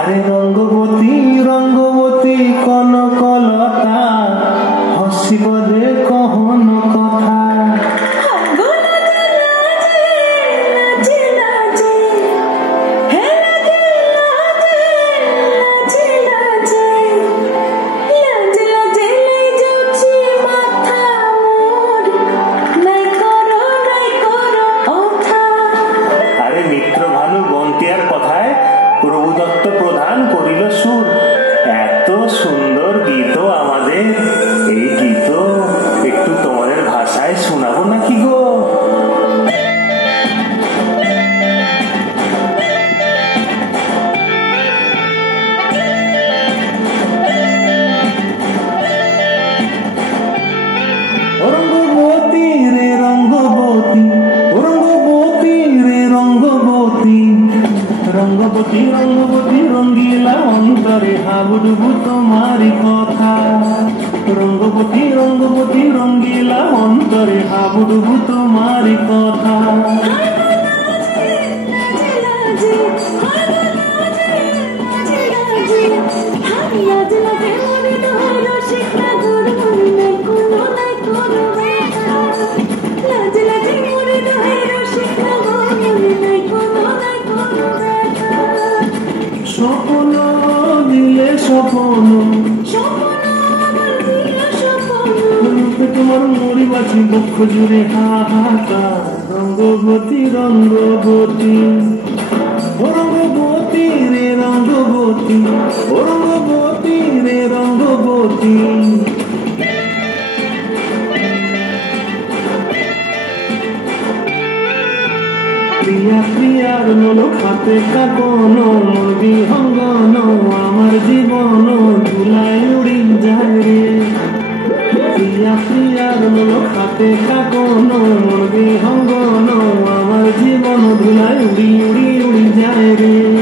আরে রঙ্গবতী রঙ্গবতী কনকলতা হসিব দে কহন কথা প্রভুদত্ত প্রধান করিল সুর। এত সুন্দর গীত আমাদের, এই গীত একটু তোমাদের ভাষায় শোনাবো নাকি গো? রঙ্গবতী রে রঙ্গবতী, রঙ্গবতী রে রঙ্গবতী, রঙ্গবতী রঙ্গবতী রঙ্গিলা অন্তরে হাবুডুবু তোমারি কথা। রঙ্গবতী রঙ্গবতী রঙ্গিলা অন্তরে হাবুডুবু তোমারি কথা। স্বপ্ন দিলে স্বপ্ন তোমার মরি বাছি বক্ষ জুড়ে হাহাকার। রঙ্গবতী রঙ্গবতী, রঙ্গবতী রে রঙ্গবতী, রঙ্গবতী রে রঙ্গবতী। প্রিয়া প্রিয়ার মনো খাতে কাকন বিহঙ্গন আমার জীবন ধুলায় উড়ি যায় রে। প্রিয়া প্রিয়ার মনো খাতে কাকন বিহঙ্গন আমার জীবন ধুলায় উড়ি উড়ি উড়ি যায় রে।